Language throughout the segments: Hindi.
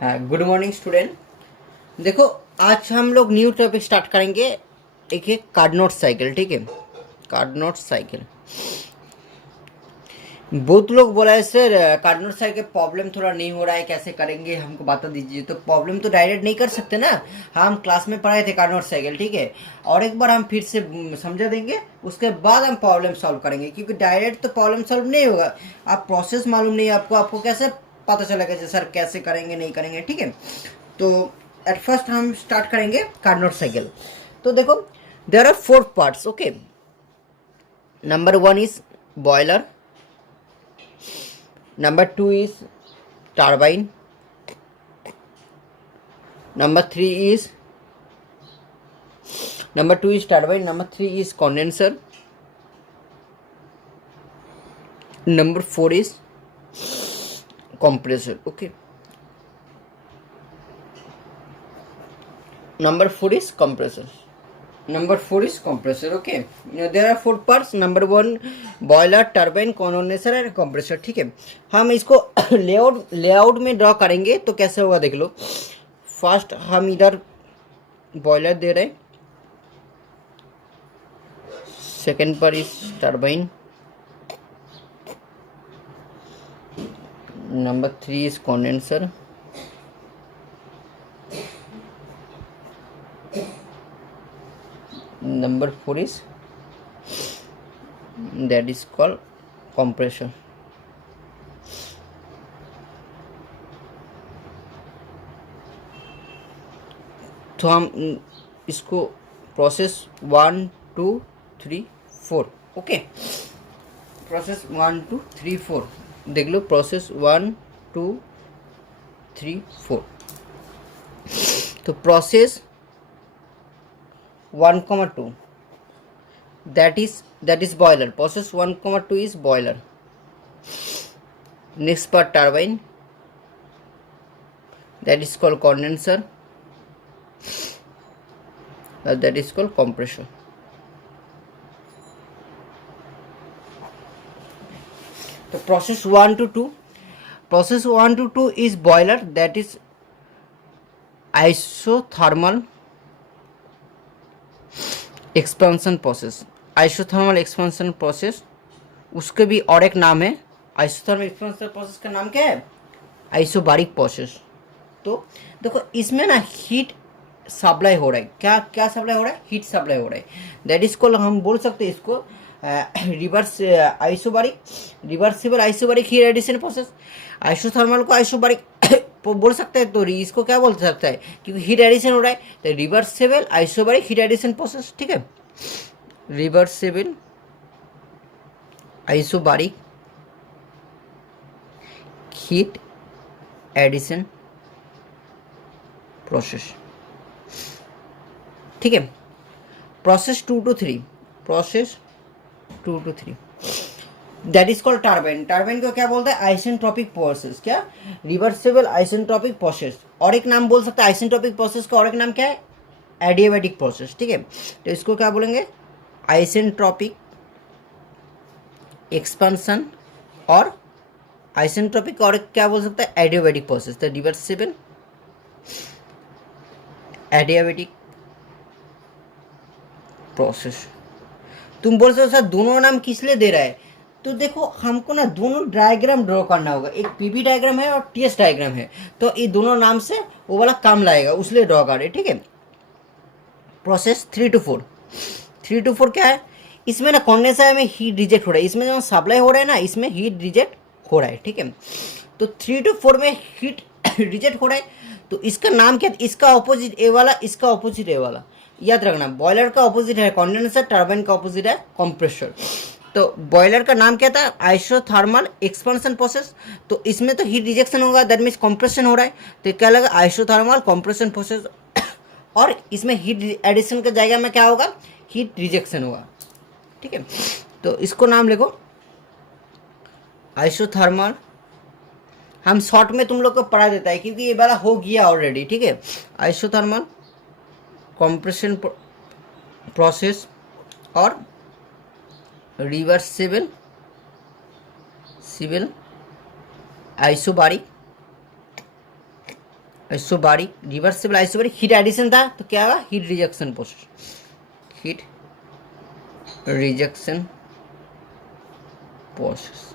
हाँ, गुड मॉर्निंग स्टूडेंट। देखो, आज हम लोग न्यू टॉपिक स्टार्ट करेंगे। एक है कार्डनोट साइकिल। ठीक है, कार्डनोट साइकिल। बहुत लोग बोला है सर कार्डनोट साइकिल प्रॉब्लम थोड़ा नहीं हो रहा है, कैसे करेंगे हमको बता दीजिए। तो प्रॉब्लम तो डायरेक्ट नहीं कर सकते ना। हम क्लास में पढ़ाए थे कार्डनोट साइकिल, ठीक है। और एक बार हम फिर से समझा देंगे, उसके बाद हम प्रॉब्लम सॉल्व करेंगे, क्योंकि डायरेक्ट तो प्रॉब्लम सॉल्व नहीं होगा। आप प्रोसेस मालूम नहीं है आपको, आपको कैसे पता चलेगा कि सर कैसे करेंगे नहीं करेंगे। ठीक है, तो एट फर्स्ट हम स्टार्ट करेंगे कार्डनोट साइकिल। तो देखो, there are 4 parts. Okay, number 1 is boiler, number 2 is turbine, number 3 is turbine, number 3 is condenser, number 4 is compressor. Okay, number 4 is compressor. Okay, there are 4 parts. number 1 boiler, turbine, condenser and compressor. ठीक है, हम इसको लेआउट में ड्रॉ करेंगे तो कैसे होगा देख लो। फर्स्ट हम इधर बॉयलर दे रहे हैं, सेकेंड पर is turbine, number 3 is condenser, number 4 is that is called compressor. तो हम इसको प्रोसेस 1 2 3 4। ओके, प्रोसेस 1 2 3 4 देख लो। प्रोसेस 1 2 3 4। तो process 1,2 that is boiler. Process 1,2 is boiler. Next part turbine, that is called condenser, that is called compressor. तो process 1 to 2, process 1 to 2 is boiler, that is isothermal expansion process. Isothermal expansion process, उसके भी और एक नाम है। आइसोथर्मल एक्सपेंशन प्रोसेस का नाम क्या है? Isobaric process. तो देखो, इसमें ना हीट सप्लाई हो रहा है। क्या क्या सप्लाई हो रहा है? हीट सप्लाई हो रहा है। दैट इज कॉल्ड, हम बोल सकते हैं इसको reversible isobaric heat addition process. Isothermal को आइसोबारिक बोल सकते हैं, तो इसको क्या बोल सकता है? क्योंकि हीट एडिशन हो रहा है, तो reversible isobaric heat addition process. ठीक है, reversible isobaric heat addition process. ठीक है, process 2 to 3, process 2 to 3 that is called turbine. Turbine को क्या बोलते हैं? Isentropic process. क्या? Reversible isentropic process. और एक नाम बोल सकते हैं आइसेंट्रोपिक प्रोसेस का, और एक नाम क्या है? Adiabatic process. ठीक है, तो इसको क्या बोलेंगे? आइसेंट्रोपिक एक्सपेंशन, और आइसेंट्रोपिक और क्या बोल सकते हैं? Adiabatic process. तो रिवर्सिबल एडियाबैटिक प्रोसेस। तुम बोल सकते हो सर दोनों नाम किस लिए दे रहा है? तो देखो, हमको ना दोनों डायग्राम ड्रॉ करना होगा। एक पीवी डायग्राम है और टीएस डायग्राम है, तो ये दोनों नाम से वो वाला काम लाएगा, उसलिए ड्रॉ कर रहे। ठीक है, प्रोसेस 3 to 4। 3 to 4 क्या है? इसमें ना कंडेंसर में हीट रिजेक्ट हो रहा है। इसमें जो सप्लाई हो रहा है ना, इसमें हीट रिजेक्ट हो रहा है। ठीक है, तो 3 to 4 में हीट रिजेक्ट हो रहा है। तो इसका नाम क्या? इसका ऑपोजिट ए वाला, इसका ऑपोजिट ए वाला। याद रखना, बॉयलर का ऑपोजिट है कंडेंसर, टर्बाइन का ऑपोजिट है कंप्रेसर। तो बॉयलर का नाम क्या था? Isothermal expansion process. तो इसमें तो हीट रिजेक्शन होगा, दैट मीन्स कंप्रेशन हो रहा है, तो क्या लगा? Isothermal compression process. और इसमें हीट एडिशन के जगह में क्या होगा? हीट रिजेक्शन होगा। ठीक है, तो इसको नाम लिखो आइसोथर्मल। हम शॉर्ट में तुम लोग को पढ़ा देता है, क्योंकि ये वाला हो गया ऑलरेडी। ठीक है, आइसोथर्मल कंप्रेशन प्रोसेस और reversible isobaric isobaric, reversible isobaric, heat addition था तो क्या होगा, heat rejection process, heat rejection process,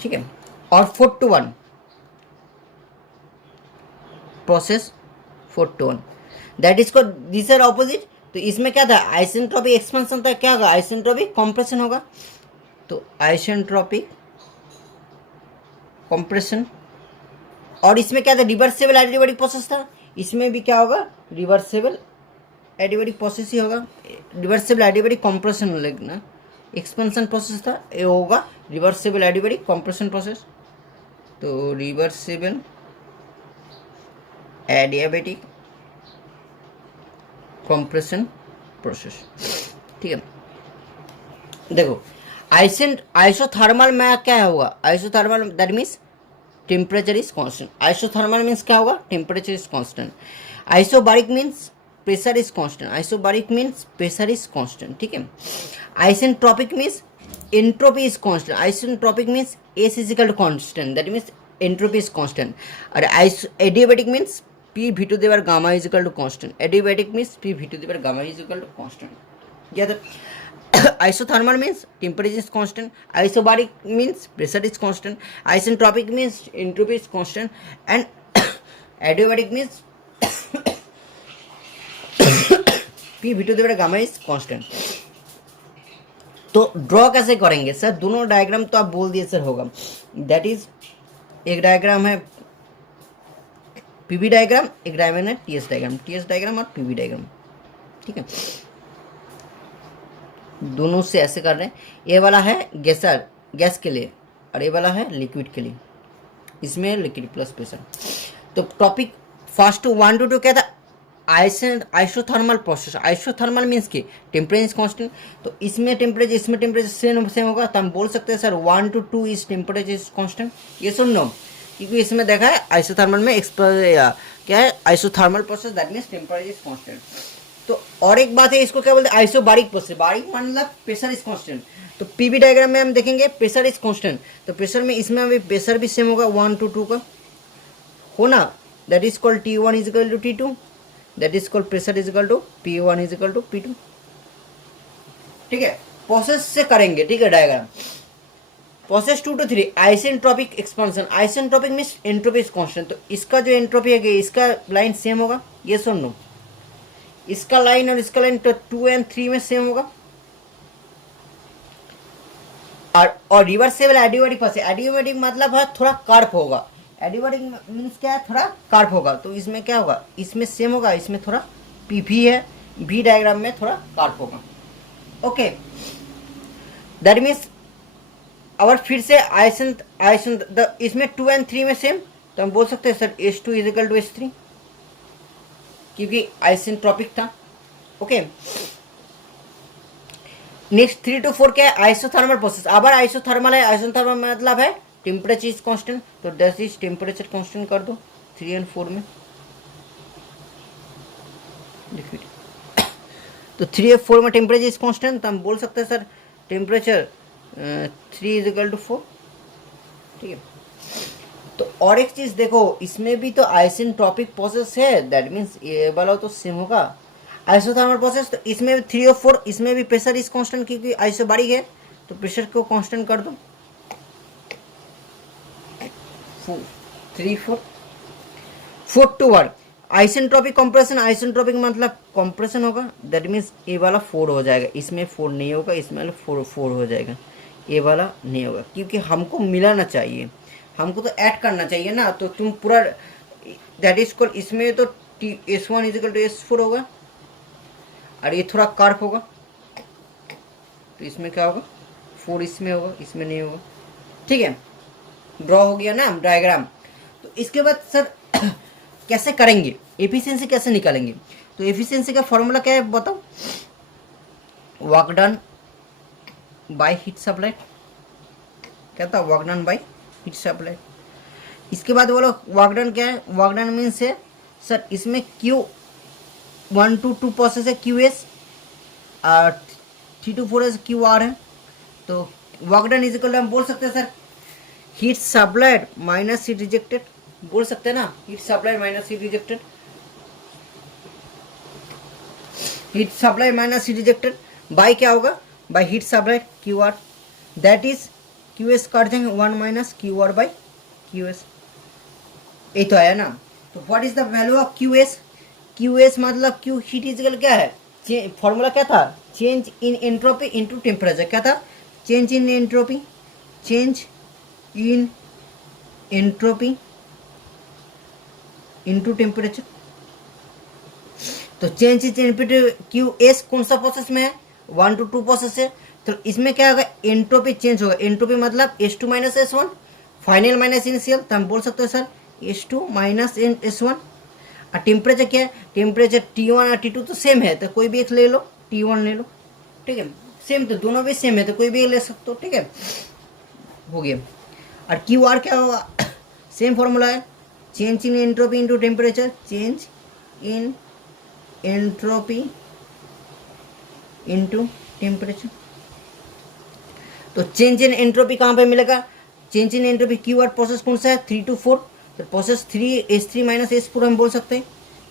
ठीक है। और 4 to 1 process, 4 to 1 that is को दिस आर ऑपोजिट। तो इसमें क्या था, आइसेंट्रोपिक एक्सपेंशन था, क्या होगा, आइसेंट्रोपिक कंप्रेशन होगा। तो आइसेंट्रोपिक कंप्रेशन। और इसमें क्या था, रिवर्सिबल एडियाबैटिक प्रोसेस था, इसमें भी क्या होगा, रिवर्सिबल एडियाबैटिक प्रोसेस ही होगा। रिवर्सिबल एडियाबैटिक कंप्रेशन लिखना, एक्सपेंशन प्रोसेस था, ये होगा रिवर्सिबल एडियाबैटिक कंप्रेशन प्रोसेस। तो रिवर्सिबल एडियाबैटिक कंप्रेशन प्रोसेस, ठीक है। देखो आइसोथर्मल में क्या होगा, isothermal that means temperature is constant. Isothermal means क्या होगा, temperature is constant. Isobaric means pressure is constant, isobaric means pressure is constant, ठीक है। Isentropic means entropy is constant, isentropic means S is equal to constant, that means entropy is constant. और adiabatic means P V to the power gamma is equal to constant, adiabatic means P V to the power gamma is equal to constant. या isothermal means temperature is constant, isobaric means pressure is constant, isentropic means entropy is constant, and adiabatic means p v to the gamma is constant। तो ड्रॉ कैसे करेंगे सर, दोनों डायग्राम तो आप बोल दिए सर होगा, दैट इज एक डायग्राम है पीवी डायग्राम, एक डायग्राम है टीएस डायग्राम, टीएस डायग्राम और पीवी डायग्राम, ठीक है। दोनों से ऐसे कर रहे हैं, ये वाला है गैसर, गैस के लिए, और ये वाला है लिक्विड के लिए, इसमें लिक्विड प्लस प्रेशर। तो टॉपिक फर्स्ट 1 to 2 क्या था, आइसोथर्मल प्रोसेस। आइसोथर्मल मीन्स की टेम्परेचर इज कांस्टेंट, तो इसमें टेम्परेचर सेम होगा, तो हम बोल सकते हैं sir 1 to 2 is temperature is constant, ये सुन लो, क्योंकि इसमें देखा है आइसोथर्मल में क्या है, isothermal process that means temperature is constant. तो और एक बात है, इसको क्या बोलते हैं, आइसोबारिक प्रोसेस, बारिक मतलब प्रेशर इज कांस्टेंट। तो पीवी डायग्राम में हम देखेंगे प्रेशर इज कांस्टेंट, तो प्रेशर में इसमें भी प्रेशर भी सेम होगा 1 to 2 का होना, that is called T1 is equal to T2, that is called pressure is equal to P1 is equal to P2, ठीक है। प्रोसेस से करेंगे, ठीक है। Diagram process 2 to 3 isentropic expansion, isentropic means entropy is constant, तो इसका जो एंट्रोपी है इसका लाइन सेम होगा, ये सुन लो, इसका लाइन और इसका लाइन तो 2 और 3 में सेम होगा। और रिवर्सिबल एडियाबैटिक प्रोसेस, एडियाबैटिक मतलब है थोड़ा कार्प होगा, एडियाबैटिक मीन्स क्या है, थोड़ा कार्प होगा, तो इसमें क्या होगा, इसमें सेम होगा, इसमें थोड़ा पीवी है, वी डायग्राम में थोड़ा कार्प होगा, ओके। दैट मीन्स और फिर से इसमें 2 और 3 में सेम, तो हम बोल सकते हैं sir H2 is equal to H3, क्योंकि आइसेंट्रोपिक था, ओके। नेक्स्ट 3 to 4 क्या है, आइसोथर्मल प्रोसेस। अब आइसोथर्मल है, आइसोथर्मल मतलब है टेम्परेचर इज कांस्टेंट, तो दैट इज टेम्परेचर कांस्टेंट कर दो 3 और 4 में लिक्विड। तो 3 और 4 में टेम्परेचर इज कांस्टेंट, तो हम बोल सकते हैं sir temperature 3 is equal to 4, ठीक है। तो और एक चीज देखो, इसमें भी तो आइसेंट्रोपिक प्रोसेस है, दैट मीन्स ये वाला तो सेम होगा आइसोथर्मल प्रोसेस, तो इसमें भी 3 और 4, इसमें भी प्रेशर इज कांस्टेंट, क्योंकि आइसोबारिक है, तो प्रेशर को कांस्टेंट कर दो 3 4 to 1 आइसेंट्रोपिक कंप्रेशन, आइसेंट्रोपिक मतलब कंप्रेशन होगा, दैट मीन्स ये वाला 4 हो जाएगा, इसमें 4 नहीं होगा, इसमें 4 हो जाएगा, ये वाला नहीं होगा, क्योंकि हमको मिलाना चाहिए, हमको तो ऐड करना चाहिए ना, तो तुम पूरा दैट इज कॉल्ड, इसमें तो S1 is equal to S4 होगा, और ये थोड़ा कार्प होगा, तो इसमें क्या होगा 4 इसमें होगा, इसमें नहीं होगा, ठीक है। ड्रॉ हो गया ना डायग्राम। तो इसके बाद सर कैसे करेंगे, एफिशिएंसी कैसे निकालेंगे, तो एफिशिएंसी का फॉर्मूला क्या है बताओ, work done by heat supply, क्या था, work done by heat supply. इसके बाद बोलो वर्क डन क्या है, वर्क डन मीन्स है सर इसमें Q1 to 2 प्रोसेस है QS, और 3 to 4 QR है, तो work done is equal to हम बोल सकते हैं sir heat supplied minus heat rejected, बोल सकते हैं ना, heat supply minus heat rejected, heat supply minus heat rejected by क्या होगा, by heat supply Q R, that is Q S काट देंगे 1 minus Q R by Q S, ये तो आया ना। तो what is the value of Q S, Q S मतलब क्यू हीट इजिकल क्या है, फॉर्मूला क्या था, change in entropy into temperature, क्या था, change in entropy, change in entropy into temperature. तो change in temperature Q S कौन सा प्रोसेस में है, 1 to 2 प्रोसेस है, तो इसमें क्या होगा, एंट्रोपी चेंज होगा, एंट्रोपी मतलब S2 minus S1 final minus initial, तो हम बोल सकते हो सर S2 माइनस S1। और टेम्परेचर क्या है, टेम्परेचर T1 और T2 तो सेम है, तो कोई भी एक ले लो, T1 ले लो, ठीक है, सेम तो दोनों भी सेम है, तो कोई भी ले सकते हो, ठीक है, हो गया। और क्यू आर क्या होगा, सेम फॉर्मूला है, change in entropy into temperature, change in entropy into temperature. तो चेंज इन एंट्रोपी कहाँ पे मिलेगा, change in entropy Q R process कौन सा है, 3 to 4, तो प्रोसेस 3 S3 माइनस S4 हम बोल सकते हैं,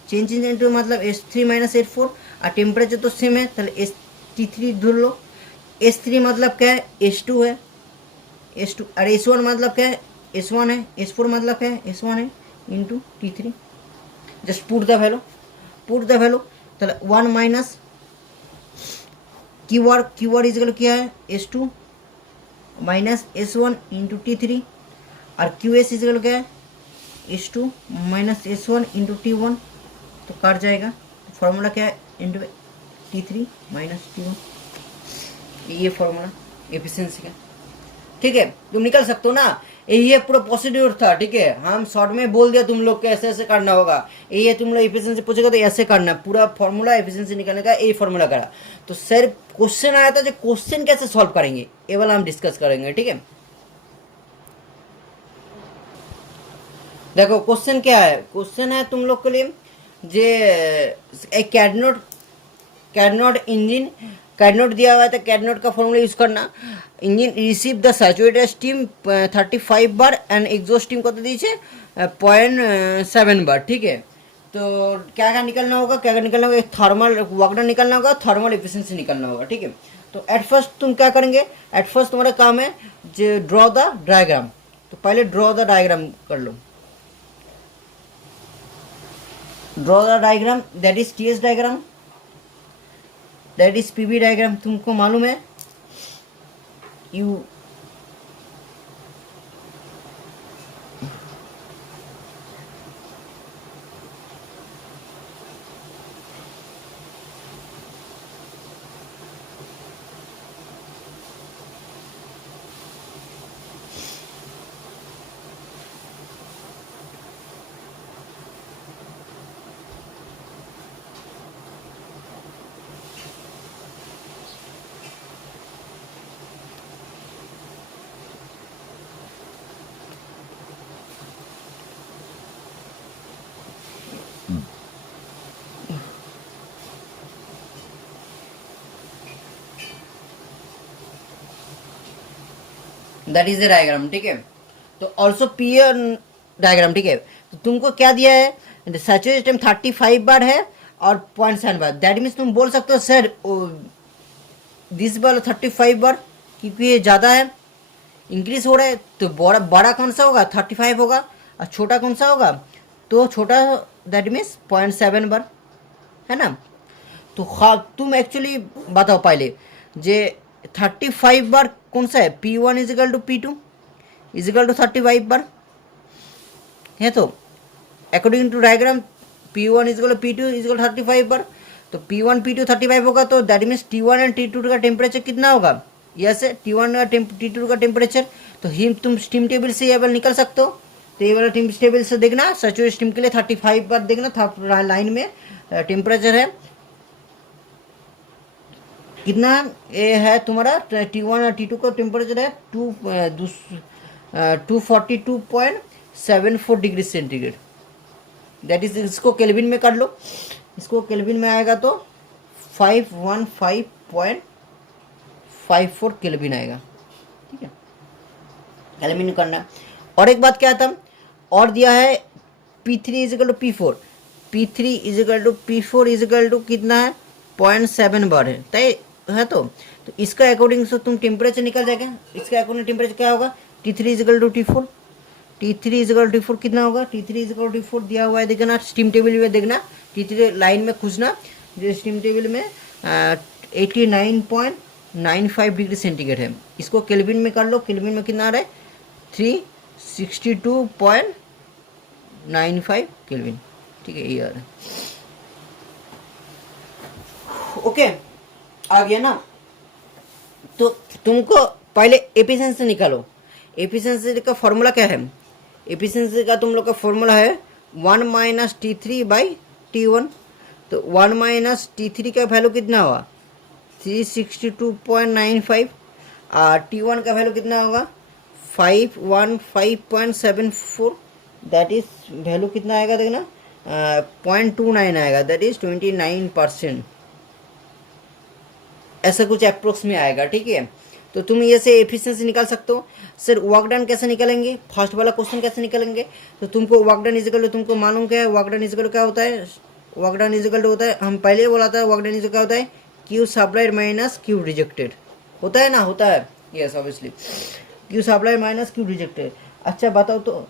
चेंज इन एंट्रोपी मतलब S3 माइनस S4, और टेम्परेचर तो सेम है, तो T3 ढूंढ लो, S3 मतलब क्या है, S2 है, S2, और S1 मतलब क्या है, S1 है, S4 मतलब क्या है, S1 है, into T3, just put the value, put the value, तो 1 माइनस क्यू आर इजिकल क्या है, S2 minus S1 into T3, और क्यू एस इजिकल क्या है, S2 minus S1 into T1, तो काट जाएगा, फॉर्मूला क्या है, इंटू T3 माइनस T1, ये फॉर्मूला एफिशिएंसी का, ठीक है, तुम निकल सकते हो ना, ये पूरा प्रोसीड्यूर था, ठीक है, हम शॉर्ट में बोल दिया तुम लोग को ऐसे ऐसे करना होगा, ये तुम लोग एफिशिएंसी पूछेगा तो ऐसे करना, पूरा फॉर्मूला एफिशिएंसी निकालने का ये फॉर्मूला करा। तो सर क्वेश्चन आया था, जो क्वेश्चन कैसे सॉल्व करेंगे ये वाला हम डिस्कस करेंगे, ठीक है। देखो क्वेश्चन क्या है, क्वेश्चन है तुम लोग के लिए, जे कैडनोट इंजन, कैडनोट दिया हुआ है, तो कैडनोट का फॉर्मूला यूज करना, engine receive the saturated steam 35 bar and exhaust steam कत दीजिए 0.7 बार, ठीक है। तो क्या क्या निकलना होगा, क्या क्या निकलना होगा, थर्मल वर्क डन निकलना होगा, थर्मल एफिशिएंसी निकलना होगा, ठीक है। तो एट फर्स्ट तुम क्या करेंगे, एट फर्स्ट तुम्हारा काम है जो ड्रॉ द डायग्राम, तो पहले ड्रॉ द डायग्राम कर लो, draw the diagram, that is TS diagram, that is PV diagram, तुमको मालूम है you, that is the diagram, ठीक है। तो ऑल्सो पीयर डायग्राम, ठीक है। तो तुमको क्या दिया है, सैचुरेशन 35 बार है और 0.7 बार, दैट मीन्स तुम बोल सकते हो सर दिस बार 35 बार, क्योंकि ये ज़्यादा है, इंक्रीज हो रहा है, तो बड़ा बड़ा कौन सा होगा, 35 होगा, और छोटा कौन सा होगा, तो छोटा दैट मीन्स 0.7 बार, है ना। तो तुम एक्चुअली बताओ पहले, जे 35 बार कौन सा है, P1 is equal to P2 is equal to 35 bar है, तो according to diagram P1 is equal to P2 is equal 35 bar, तो P1 P2 35 होगा, तो that means T1 and T2 का टेम्परेचर कितना होगा, यस है T1 और T2 का टेम्परेचर, तो ही तुम स्टीम टेबल से ये वाला निकल सकते हो, तो ये वाला टीम टेबल से देखना, सैचुरेटेड स्टीम के लिए 35 बार देखना, लाइन में टेम्परेचर है कितना, ये है तुम्हारा T1 और T2 का टेम्परेचर है 242.74 डिग्री सेंटीग्रेड, दैट इज, इसको केल्विन में कर लो, इसको केल्विन में आएगा तो 515.54 केल्विन आएगा, ठीक है, केल्विन करना। और एक बात क्या था, और दिया है P3 is equal to P4, P3 is equal to P4 is equal to कितना है 0.7 बार है, तय है। तो इसका अकॉर्डिंग से तुम टेम्परेचर निकल जाएगा, इसका अकॉर्डिंग टेम्परेचर क्या होगा T3 is equal to T4, T3 is equal to T4 कितना होगा, T3 इजिकल टू T4 दिया हुआ है, देखना स्टीम टेबल में, देखना T3 लाइन में खोजना, जो स्टीम टेबल में 89.95 डिग्री सेंटीग्रेड है। इसको केल्विन में कर लो, केल्विन में कितना आ रहा है 362.95 केल्विन, ठीक है, ये आ रहा है। ओके, आ गया ना। तो तुमको पहले एफिशिएंसी निकालो। एफिशिएंसी का फॉर्मूला क्या है, एफिशिएंसी का तुम लोग का फॉर्मूला है 1 माइनस T3/T1। तो 1 माइनस T3 का वैल्यू कितना होगा 362.95, और T1 का वैल्यू कितना होगा 515.74, दैट इज वैल्यू कितना आएगा देखना 0.29 आएगा, दैट इज 29%, ऐसा कुछ अप्रोक्स में आएगा, ठीक है। तो तुम ये से एफिशिएंसी निकाल सकते हो। सर वर्क डन कैसे निकालेंगे, फर्स्ट वाला क्वेश्चन कैसे निकालेंगे, तो तुमको वर्क डन इजिकल तुमको मालूम क्या है, वर्क डन इजिकल क्या होता है, वर्क डन इजिकल होता है, हम पहले ही बोला था वर्क डन इजिकल क्या होता है Q supplied minus Q rejected, होता है ना, होता है, yes obviously Q supplied minus Q rejected. अच्छा बताओ तो